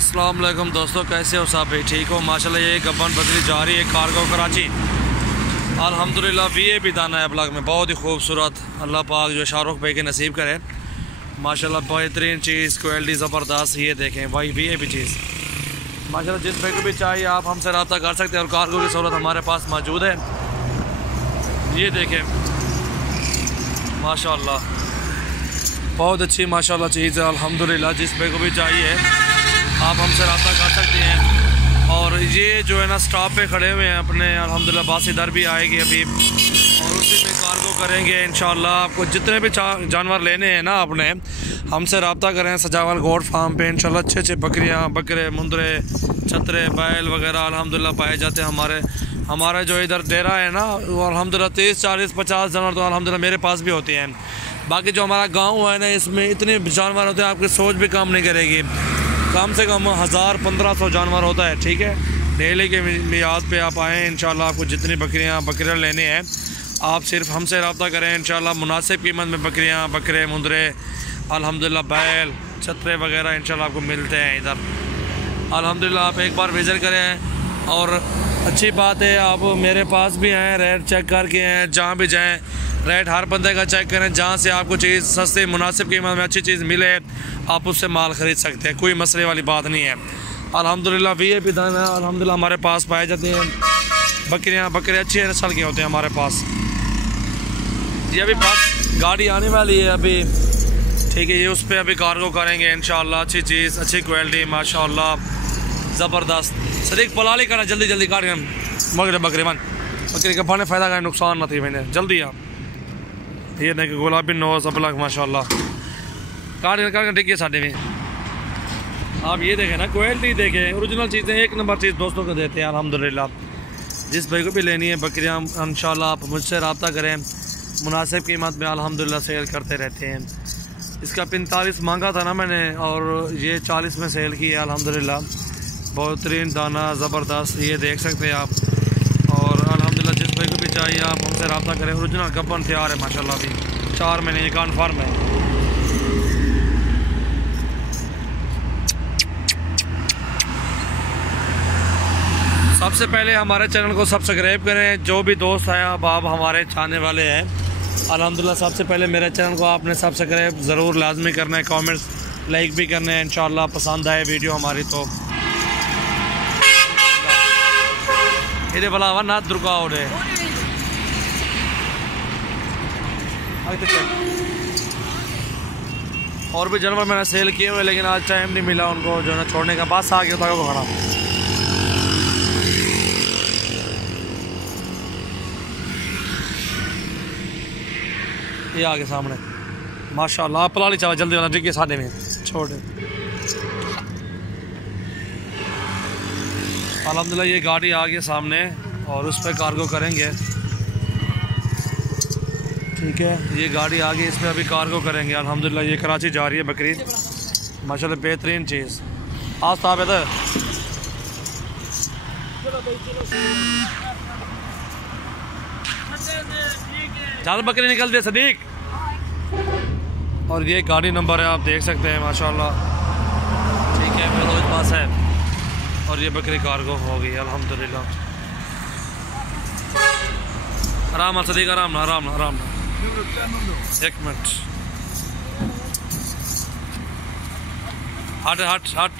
अस्सलाम वालेकुम दोस्तों, कैसे हो सब भाई? ठीक हो माशाल्लाह। ये गब्बन बकरी जा रही है कार्गो कराची। अल्हम्दुलिल्लाह वीआईपी दाना है ब्लॉक में, बहुत ही खूबसूरत। अल्लाह पाक जो शाहरुख भाई के नसीब करे माशाल्लाह। बेहतरीन चीज़, क्वालिटी ज़बरदस्त। ये देखें भाई वीआईपी चीज़ माशाल्लाह। जिस भाई को भी चाहिए आप हमसे रब्ता कर सकते हैं और कार्गो की सहूलत हमारे पास मौजूद है। ये देखें माशाल्लाह, बहुत अच्छी माशाल्लाह चीज़ है अल्हम्दुलिल्लाह। जिस भाई को भी चाहिए आप हमसे रब्ता कर सकते हैं। और ये जो है ना स्टॉप पे खड़े हुए हैं अपने, अल्हम्दुलिल्लाह बस इधर भी आएगी अभी और उसी में कार्गो करेंगे इंशाल्लाह। आपको जितने भी जानवर लेने हैं ना अपने, हमसे रब्ता करें सजावल गोट फार्म पे। इंशाल्लाह अच्छे अच्छे बकरियाँ, बकरे, मुंदरे, छतरे, बैल वगैरह अल्हम्दुलिल्लाह पाए जाते हैं। हमारे जो इधर डेरा है ना वो अल्हम्दुलिल्लाह 30, 40, 50 जानवर तो अल्हम्दुलिल्लाह मेरे पास भी होते हैं। बाकी जो हमारा गाँव है ना इसमें इतने जानवर होते हैं आपकी सोच भी काम नहीं करेगी। कम से कम 1000-1500 जानवर होता है। ठीक है, डेली के मियाद पे आप आएँ इंशाल्लाह। आपको जितनी बकरियाँ लेने हैं आप सिर्फ हमसे रब्ता करें इंशाल्लाह। मुनासिब कीमत में बकरियाँ, बकरे, मुंदरे अल्हम्दुलिल्लाह, बैल, छतरे वगैरह इंशाल्लाह आपको मिलते हैं इधर अल्हम्दुलिल्लाह। आप एक बार विज़िट करें और अच्छी बात है आप मेरे पास भी आएँ, रेट चेक करके आएँ। जहाँ भी जाएँ रेट हर बंदे का चेक करें। जहाँ से आपको चीज़ सस्ती मुनासिब कीमत में अच्छी चीज़ मिले आप उससे माल ख़रीद सकते हैं, कोई मसले वाली बात नहीं है अल्हम्दुलिल्लाह। वीआईपी दाना अल्हम्दुलिल्लाह हमारे पास पाए जाते हैं। बकरे अच्छी नस्ल के होते हैं हमारे पास। ये अभी बस गाड़ी आने वाली है अभी, ठीक है। ये उस पर अभी कार्गो करेंगे इंशाल्लाह। अच्छी चीज़, अच्छी क्वालिटी माशाल्लाह ज़बरदस्त। सदीक पलाली करना जल्दी जल्दी काट मगर बकरी का पाने फ़ायदा का नुकसान ना थी मैंने जल्दी आप। ये नहीं कि गुलाबी नोज अबलग माशाल्लाह काट टिकी साढ़े में। आप ये देखें ना, क्वालिटी देखें, ओरिजिनल चीज़ें एक नंबर चीज़ दोस्तों को देते हैं अल्हम्दुलिल्लाह। जिस भाई को भी लेनी है बकरियाँ इंशाल्लाह आप मुझसे रब्ता करें। मुनासिब कीमत में अल्हम्दुलिल्लाह सेल करते रहते हैं। इसका 45 मांगा था ना मैंने और ये 40 में सेल की है अल्हम्दुलिल्लाह। बेहतरीन दाना ज़बरदस्त, ये देख सकते हैं आप। और अल्हम्दुलिल्लाह जिस भाई को भी चाहिए आप हमसे रब्ता करें। ओरिजिनल गब्बन तैयार है माशाल्लाह, अभी 4 महीने ये कन्फर्म है। सबसे पहले हमारे चैनल को सब्सक्राइब करें। जो भी दोस्त हैं अब आप हमारे चाहने वाले हैं अल्हम्दुलिल्लाह, सबसे पहले मेरे चैनल को आपने सब्सक्राइब ज़रूर लाजमी करना है। कमेंट्स लाइक भी करने हैं इंशाल्लाह। पसंद आए वीडियो हमारी तो ये भला ना दुर्गाओ रे। और भी जानवर मैंने सेल किए हुए लेकिन आज टाइम नहीं मिला उनको जो है ना छोड़ने का। बस आ गया था वो खड़ा। ये आगे सामने माशाल्लाह। आप पलाली चला जल्दी वाला डिग्गी साढ़े में छोड़ अल्हम्दुलिल्लाह। ये गाड़ी आ गई सामने और उस पर कार्गो करेंगे। ठीक है, ये गाड़ी आ गई, इस पर अभी कार्गो करेंगे अल्हम्दुलिल्लाह। ये कराची जा रही है बकरी माशाल्लाह, बेहतरीन चीज़। आज तो आप इधर ज़्यादा बकरी निकल दे सदीक। और ये गाड़ी नंबर है आप देख सकते हैं माशाल्लाह। ठीक है, मेरे पास है और ये बकरी कार्गो हो गई अल्हम्दुलिल्लाह। आराम सदीक, आराम ना आराम ना आराम ना, 1 मिनट। हट हट हट।